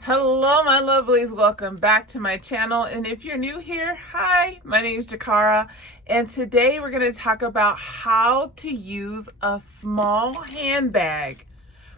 Hello, my lovelies. Welcome back to my channel. And if you're new here, hi, my name is Jakara. And today we're going to talk about how to use a small handbag,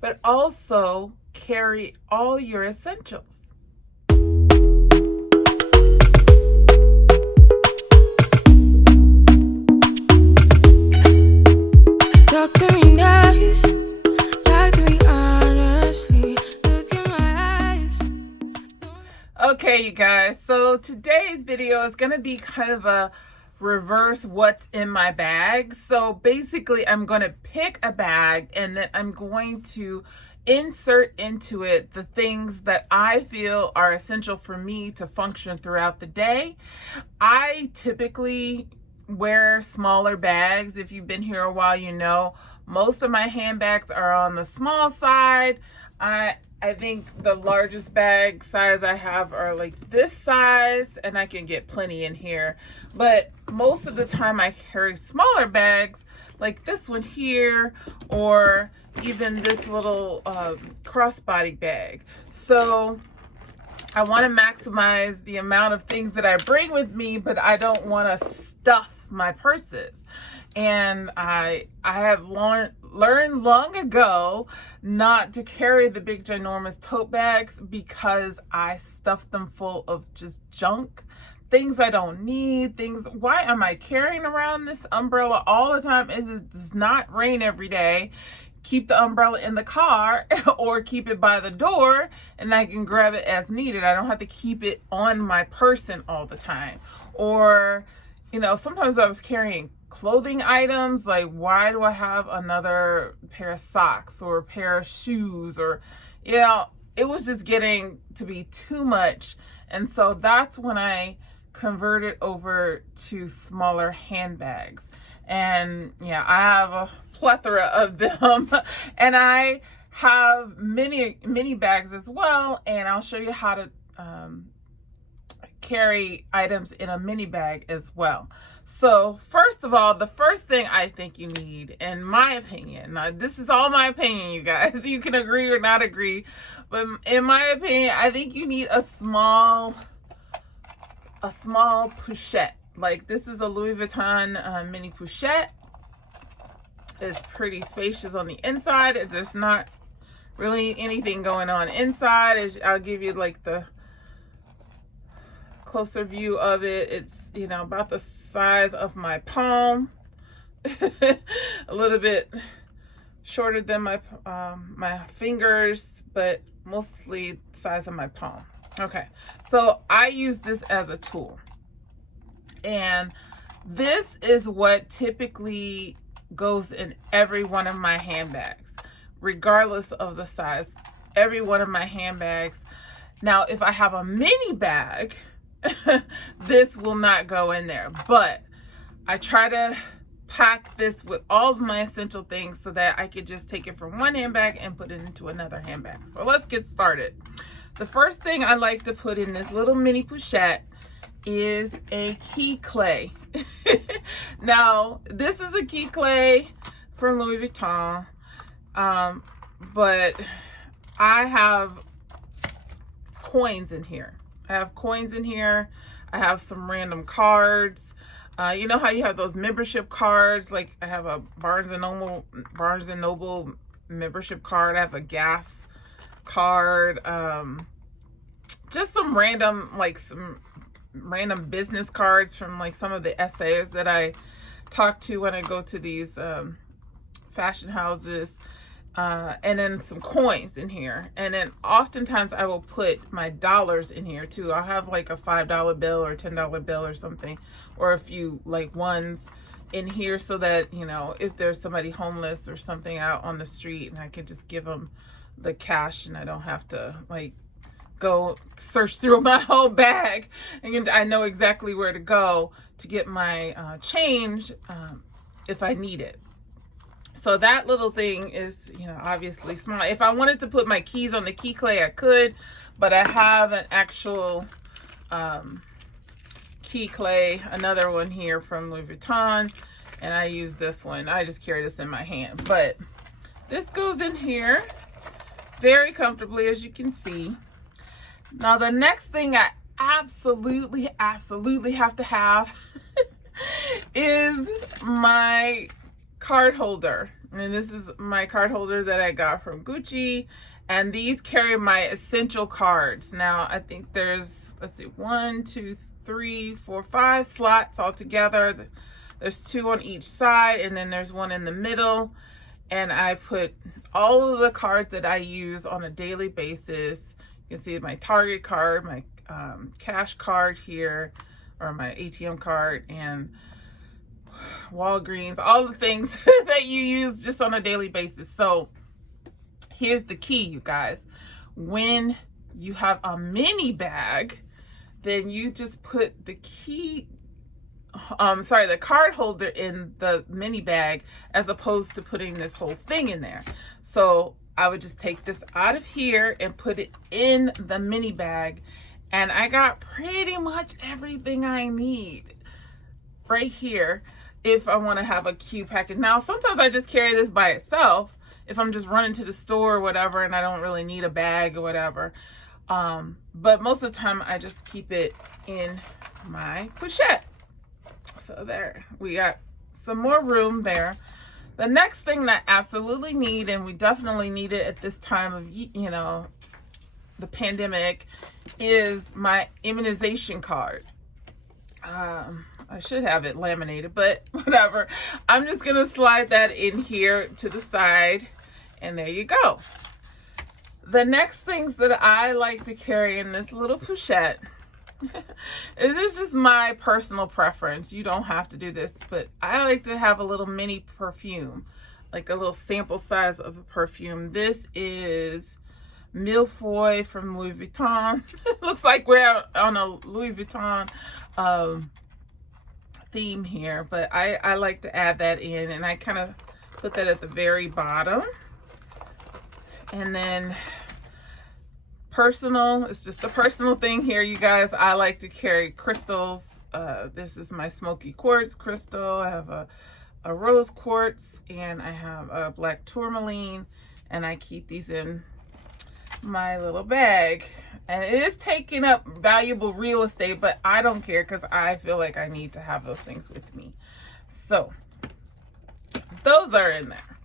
but also carry all your essentials. Talk to me nice, talk to me honestly, look in my eyes. Okay, you guys, so today's video is going to be kind of a reverse what's in my bag. So basically I'm going to pick a bag and then I'm going to insert into it the things that I feel are essential for me to function throughout the day. I typically wear smaller bags. If you've been here a while, you know most of my handbags are on the small side. I think the largest bag size I have are like this size, and I can get plenty in here. But most of the time I carry smaller bags like this one here, or even this little crossbody bag. So I want to maximize the amount of things that I bring with me, but I don't want to stuff my purses. And I have learned long ago not to carry the big ginormous tote bags because I stuff them full of just junk, things I don't need, things. Why am I carrying around this umbrella all the time? It does not rain every day. Keep the umbrella in the car or keep it by the door and I can grab it as needed. I don't have to keep it on my person all the time. Or, you know, sometimes I was carrying clothing items, like why do I have another pair of socks or a pair of shoes, or, you know, it was just getting to be too much. And so that's when I converted over to smaller handbags. And yeah, I have a plethora of them and I have mini bags as well, and I'll show you how to carry items in a mini bag as well. So first of all, the first thing I think you need, in my opinion, now this is all my opinion, you guys, you can agree or not agree, but in my opinion, I think you need a small pochette. Like this is a Louis Vuitton mini pochette. It's pretty spacious on the inside. There's not really anything going on inside. I'll give you like the closer view of it. It's, you know, about the size of my palm, a little bit shorter than my my fingers, but mostly the size of my palm. Okay, so I use this as a tool, and this is what typically goes in every one of my handbags, regardless of the size. Every one of my handbags. Now, if I have a mini bag, this will not go in there, but I try to pack this with all of my essential things so that I could just take it from one handbag and put it into another handbag. So let's get started. The first thing I like to put in this little mini pochette is a key clay. Now, this is a key clay from Louis Vuitton, but I have coins in here. I have some random cards. You know how you have those membership cards? Like I have a Barnes and Noble membership card. I have a gas card. Just some random business cards from like some of the essays that I talk to when I go to these fashion houses. And then some coins in here, and then oftentimes I will put my dollars in here too. I'll have like a $5 bill or $10 bill or something, or a few like ones in here, so that, you know, if there's somebody homeless or something out on the street, and I can just give them the cash and I don't have to like go search through my whole bag, and I know exactly where to go to get my change if I need it. So that little thing is, you know, obviously small. If I wanted to put my keys on the key clay, I could, but I have an actual key clay, another one here from Louis Vuitton, and I use this one. I just carry this in my hand, but this goes in here very comfortably, as you can see. Now the next thing I absolutely have to have is my card holder. And this is my card holder that I got from Gucci. And these carry my essential cards. Now I think there's, let's see, 1, 2, 3, 4, 5 slots all together. There's 2 on each side, and then there's 1 in the middle. And I put all of the cards that I use on a daily basis. You can see my Target card, my cash card here, or my ATM card, and Walgreens, all the things that you use just on a daily basis. So here's the key, you guys. When you have a mini bag, then you just put the the card holder in the mini bag as opposed to putting this whole thing in there. So I would just take this out of here and put it in the mini bag, and I got pretty much everything I need right here if I want to have a cute package. Now sometimes I just carry this by itself if I'm just running to the store or whatever and I don't really need a bag or whatever. But most of the time I just keep it in my pochette. So there, we got some more room there. The next thing that I absolutely need, and we definitely need it at this time of, you know, the pandemic, is my immunization card. I should have it laminated, but whatever. I'm just gonna slide that in here to the side, and there you go. The next things that I like to carry in this little pochette, this is just my personal preference. You don't have to do this, but I like to have a little mini perfume, like a little sample size of a perfume. This is Mille from Louis Vuitton. Looks like we're on a Louis Vuitton theme here, but I like to add that in, and I kind of put that at the very bottom. And then personal, it's just a personal thing here, you guys. I like to carry crystals. This is my smoky quartz crystal. I have a rose quartz, and I have a black tourmaline, and I keep these in my little bag. And it is taking up valuable real estate, but I don't care because I feel like I need to have those things with me. So those are in there.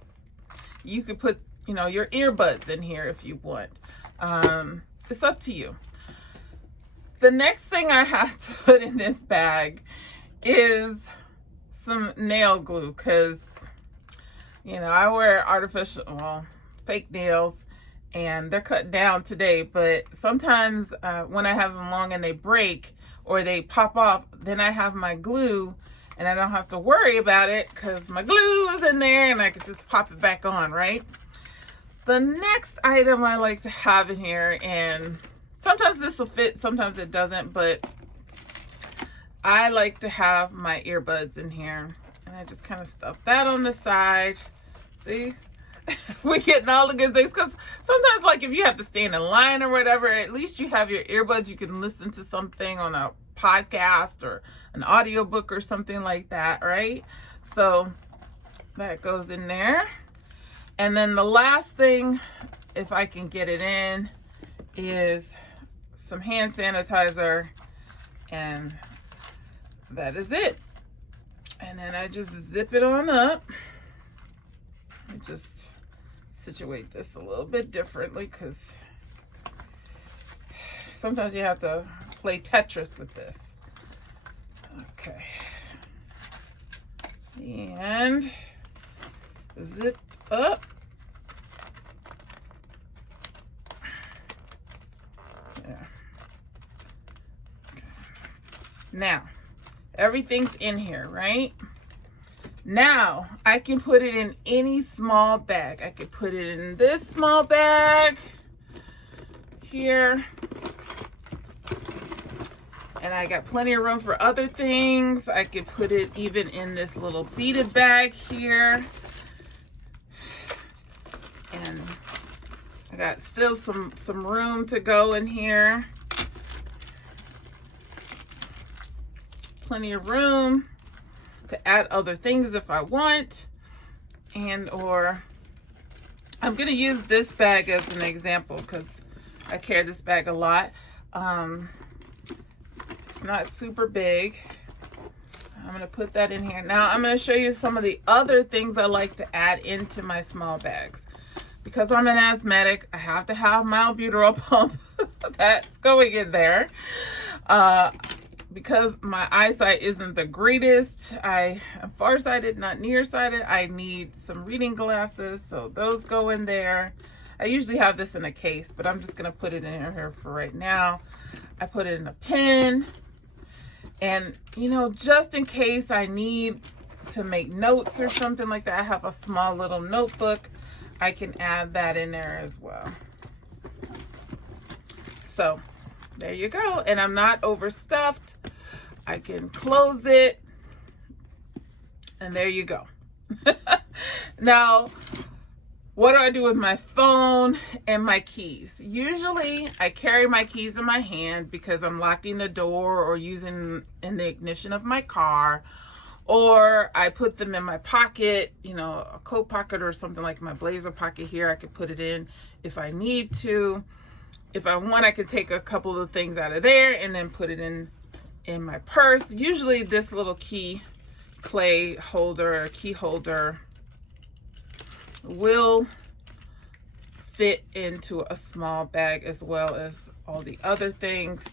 You could put, you know, your earbuds in here if you want. It's up to you. The next thing I have to put in this bag is some nail glue, because, you know, I wear fake nails, and they're cut down today, but sometimes when I have them long and they break or they pop off, then I have my glue and I don't have to worry about it because my glue is in there and I can just pop it back on, right? The next item I like to have in here, and sometimes this will fit, sometimes it doesn't, but I like to have my earbuds in here, and I just kind of stuff that on the side. See? We're getting all the good things, because sometimes, like, if you have to stand in line or whatever, at least you have your earbuds. You can listen to something on a podcast or an audiobook or something like that, right? So that goes in there. And then the last thing, if I can get it in, is some hand sanitizer, and that is it. And then I just zip it on up. I just situate this a little bit differently, because sometimes you have to play Tetris with this. Okay. And zip up. Yeah. Okay. Now, everything's in here, right? Now, I can put it in any small bag. I could put it in this small bag here. And I got plenty of room for other things. I could put it even in this little beaded bag here. And I got still some room to go in here. Plenty of room to add other things if I want, or I'm going to use this bag as an example because I carry this bag a lot. It's not super big. I'm going to put that in here. Now I'm going to show you some of the other things I like to add into my small bags. Because I'm an asthmatic, I have to have my albuterol pump. That's going in there. Because my eyesight isn't the greatest, I am farsighted, not nearsighted. I need some reading glasses, so those go in there. I usually have this in a case, but I'm just going to put it in here for right now. I put it in a pen. And, you know, just in case I need to make notes or something like that, I have a small little notebook. I can add that in there as well. So there you go. And I'm not overstuffed. I can close it. And there you go. Now, what do I do with my phone and my keys? Usually I carry my keys in my hand because I'm locking the door or using in the ignition of my car, or I put them in my pocket, you know, a coat pocket or something like my blazer pocket here. I could put it in if I need to. If I want, I could take a couple of things out of there and then put it in my purse. Usually this little key clay holder or key holder will fit into a small bag as well as all the other things.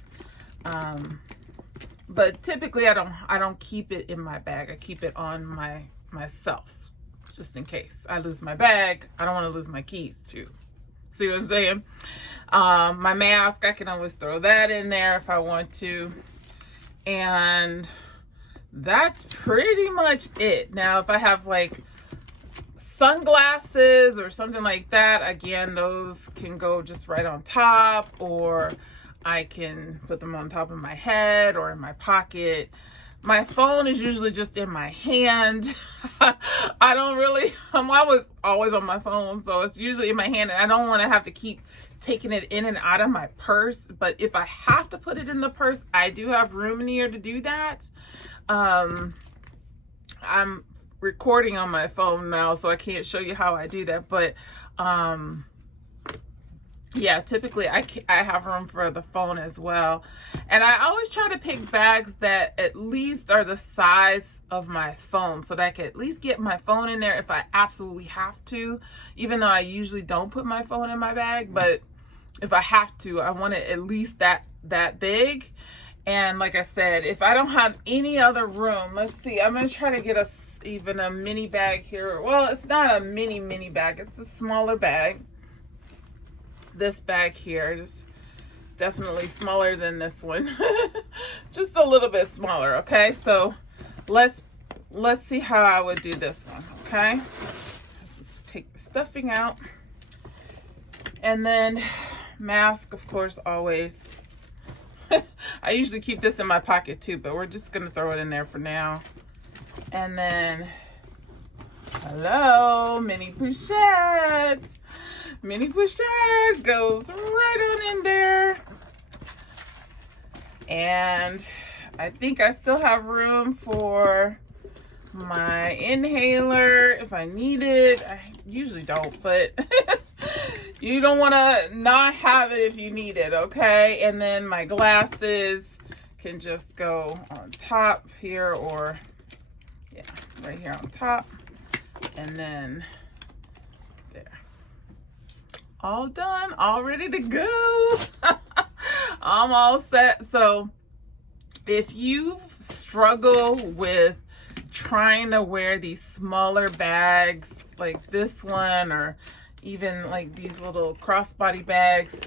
But typically I don't keep it in my bag. I keep it on myself just in case I lose my bag. I don't want to lose my keys too. See what I'm saying? My mask, I can always throw that in there if I want to. And that's pretty much it. Now, if I have like sunglasses or something like that, again, those can go just right on top, or I can put them on top of my head or in my pocket. My phone is usually just in my hand. I don't really, I'm always on my phone, so it's usually in my hand, and I don't want to have to keep taking it in and out of my purse. But if I have to put it in the purse, I do have room in here to do that. I'm recording on my phone now, so I can't show you how I do that, but yeah, typically I have room for the phone as well. And I always try to pick bags that at least are the size of my phone, so that I can at least get my phone in there if I absolutely have to, even though I usually don't put my phone in my bag. But if I have to, I want it at least that big. And like I said, if I don't have any other room, let's see, I'm going to try to get even a mini bag here. Well, it's not a mini bag, it's a smaller bag. This bag here is definitely smaller than this one. Just a little bit smaller, okay? So let's see how I would do this one, okay? Let's just take the stuffing out. And then mask, of course, always. I usually keep this in my pocket too, but we're just gonna throw it in there for now. And then, hello, mini pochette. Mini pochette goes right on in there. And I think I still have room for my inhaler if I need it. I usually don't, but you don't want to not have it if you need it, okay? And then my glasses can just go on top here, or yeah, right here on top. And then there. All done, all ready to go. I'm all set. So if you struggle with trying to wear these smaller bags like this one, or even like these little crossbody bags,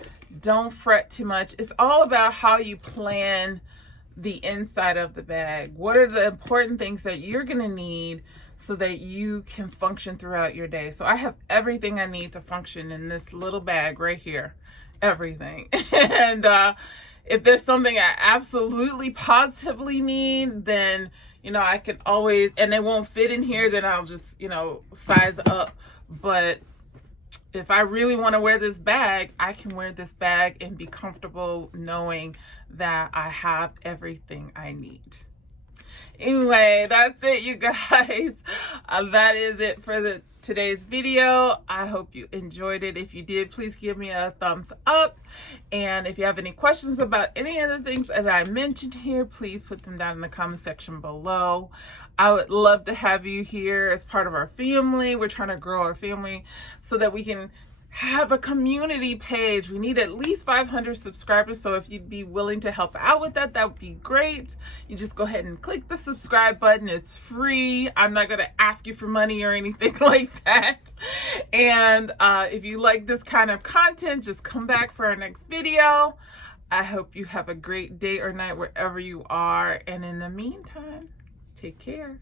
don't fret too much. It's all about how you plan the inside of the bag. What are the important things that you're gonna need so that you can function throughout your day? So I have everything I need to function in this little bag right here. Everything. And if there's something I absolutely positively need, then, you know, I can always, and it won't fit in here, then I'll just, you know, size up. But if I really want to wear this bag, I can wear this bag and be comfortable knowing that I have everything I need. Anyway, that's it, you guys. That is it for today's video. I hope you enjoyed it. If you did, please give me a thumbs up. And if you have any questions about any of the things that I mentioned here, please put them down in the comment section below. I would love to have you here as part of our family. We're trying to grow our family so that we can have a community page. We need at least 500 subscribers, so if you'd be willing to help out with that, that would be great. You just go ahead and click the subscribe button. It's free. I'm not going to ask you for money or anything like that. And if you like this kind of content, just come back for our next video. I hope you have a great day or night wherever you are, and in the meantime, take care.